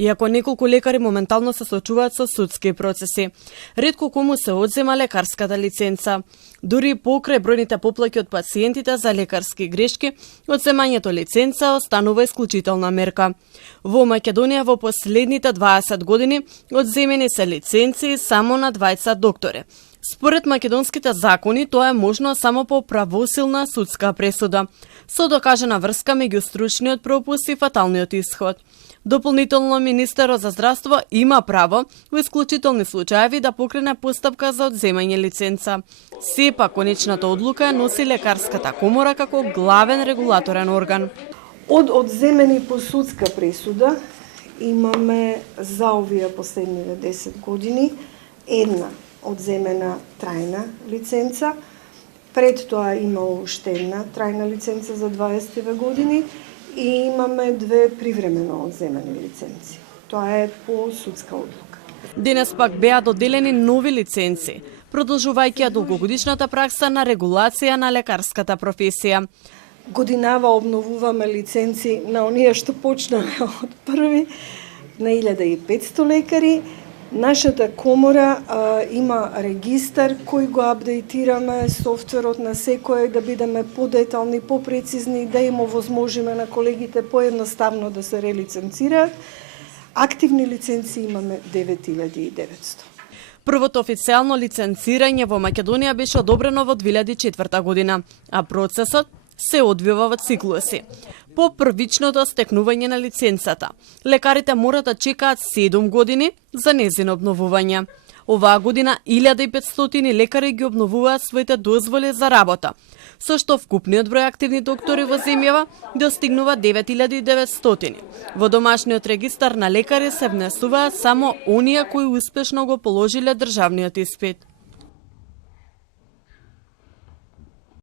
иако неколку лекари моментално се соочуваат со судски процеси. Ретко кому се одзема лекарската лиценца. Дури покрај бројните поплаќи од пациентите за лекарски грешки, одземањето лиценца останува исклучителна мерка. Во Македонија во последните 20 години одземени се лиценци само на 20 доктори. Според македонските закони, тоа е можно само по правосилна судска пресуда, со докажана врска меѓу стручниот пропуст и фаталниот исход. Дополнително, министерот за здравство има право во исклучителни случаеви да покрене постапка за одземање лиценца. Сепак, конечната одлука ја носи лекарската комора како главен регулаторен орган. Од одземени по судска пресуда имаме за овие последниве 10 години една одземена трајна лиценца. Пред тоа имало уште една трајна лиценца за 20 години и имаме две привремено одземени лиценци. Тоа е по судска одлука. Денес пак беа доделени нови лиценци, продолжувајќи ја долгогодишната пракса на регулација на лекарската професија. Годинава обновуваме лиценци на оние што почнаме од први на 1500 лекари. Нашата комора има регистар кој го апдейтираме, софтверот на секој да бидеме подетални, попрецизни, да им овозможиме на колегите поедноставно да се релиценцираат. Активни лиценци имаме 9900. Првото официјално лиценцирање во Македонија беше одобрено во 2004 година, а процесот се одвива во циклуси. По првичното стекнување на лиценцата, лекарите мора да чекаат 7 години за незино обновување. Оваа година 1500 лекари ги обновуваат своите дозволи за работа, со што вкупниот број активни доктори во земјава достигнува 9900. Во домашниот регистар на лекари се внесуваат само оние кои успешно го положиле државниот испит.